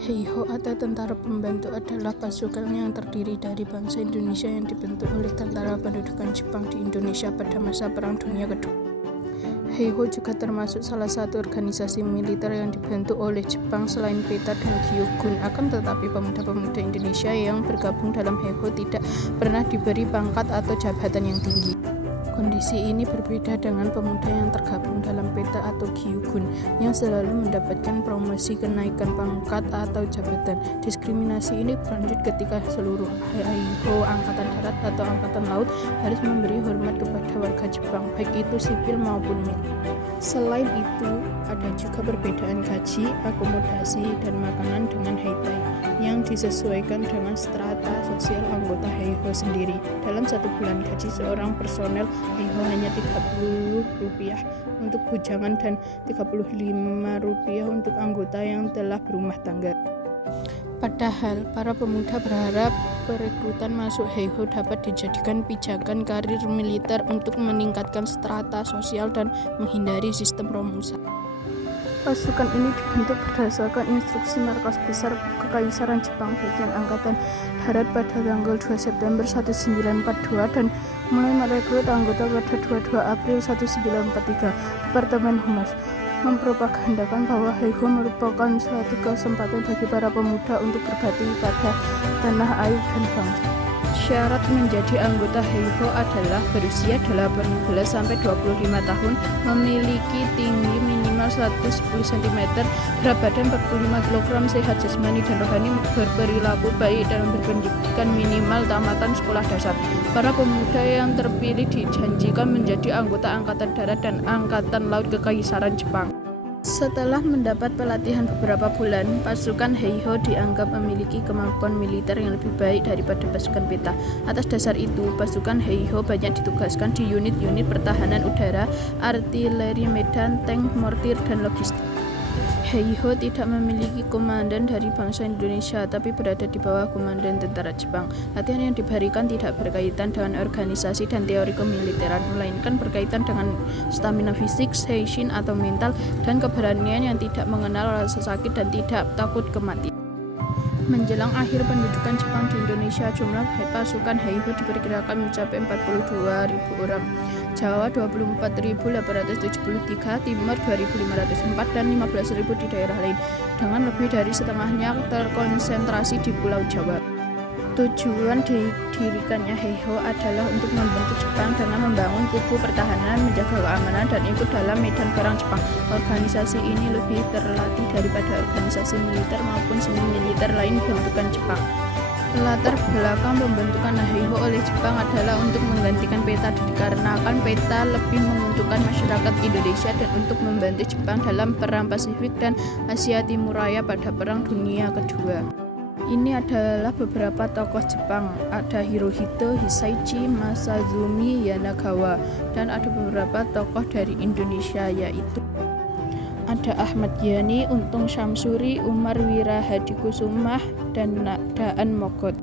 Heiho atau Tentara Pembantu adalah pasukan yang terdiri dari bangsa Indonesia yang dibentuk oleh tentara pendudukan Jepang di Indonesia pada masa Perang Dunia Kedua. Heiho juga termasuk salah satu organisasi militer yang dibentuk oleh Jepang selain PETA dan Gyugun. Akan tetapi pemuda-pemuda Indonesia yang bergabung dalam Heiho tidak pernah diberi pangkat atau jabatan yang tinggi. Kondisi ini berbeda dengan pemuda yang tergabung dalam PETA atau Gyugun yang selalu mendapatkan promosi, kenaikan pangkat atau jabatan. Diskriminasi ini berlanjut ketika seluruh Heiho Angkatan Darat atau Angkatan Laut harus memberi hormat kepada warga Jepang, baik itu sipil maupun militer. Selain itu, ada juga perbedaan gaji, akomodasi, dan makanan dengan Heitai yang disesuaikan dengan strata sosial anggota Heiho sendiri. Dalam satu bulan, gaji seorang personel Heiho hanya Rp30 untuk bujangan dan Rp35 untuk anggota yang telah berumah tangga. Padahal, para pemuda berharap perekrutan masuk Heiho dapat dijadikan pijakan karir militer untuk meningkatkan strata sosial dan menghindari sistem Romusa. Pasukan ini dibentuk berdasarkan instruksi Markas Besar Kekaisaran Jepang bagian Angkatan Darat pada tanggal 2 September 1942 dan mulai merekrut anggota pada 22 April 1943. Departemen Humas mempropagandakan bahwa Heiho merupakan suatu kesempatan bagi para pemuda untuk berbakti pada tanah air dan bangsa. Syarat menjadi anggota Heiho adalah berusia 18-25 tahun, memiliki tinggi minimal 110 cm, berat badan 45 kg, sehat jasmani dan rohani, berperilaku baik dan berpendidikan minimal tamatan sekolah dasar. Para pemuda yang terpilih dijanjikan menjadi anggota Angkatan Darat dan Angkatan Laut Kekaisaran Jepang. Setelah mendapat pelatihan beberapa bulan, pasukan Heiho dianggap memiliki kemampuan militer yang lebih baik daripada pasukan PETA. Atas dasar itu, pasukan Heiho banyak ditugaskan di unit-unit pertahanan udara, artileri medan, tank, mortir, dan logistik. Heiho tidak memiliki komandan dari bangsa Indonesia, tapi berada di bawah komandan tentara Jepang. Latihan yang diberikan tidak berkaitan dengan organisasi dan teori kemiliteran, melainkan berkaitan dengan stamina fisik, seishin atau mental, dan keberanian yang tidak mengenal rasa sakit dan tidak takut kematian. Menjelang akhir pendudukan Jepang di Indonesia, jumlah pasukan Heiho diperkirakan mencapai 42.000 orang. Jawa 24.873, Timur 2.504, dan 15.000 di daerah lain, dengan lebih dari setengahnya terkonsentrasi di Pulau Jawa. Tujuan didirikannya Heiho adalah untuk membentuk Jepang dengan membangun kubu pertahanan, menjaga keamanan, dan ikut dalam medan perang Jepang. Organisasi ini lebih terlatih daripada organisasi militer maupun semi-militer lain bentukan Jepang. Latar belakang pembentukan Heiho oleh Jepang adalah untuk menggantikan PETA dikarenakan PETA lebih menguntungkan masyarakat Indonesia dan untuk membantu Jepang dalam Perang Pasifik dan Asia Timur Raya pada Perang Dunia Kedua. Ini adalah beberapa tokoh Jepang, ada Hirohito, Hisaichi, Masazumi Yanagawa, dan ada beberapa tokoh dari Indonesia yaitu ada Ahmad Yani, Untung Syamsuri, Umar Wirahadikusumah, dan Daan Mogot.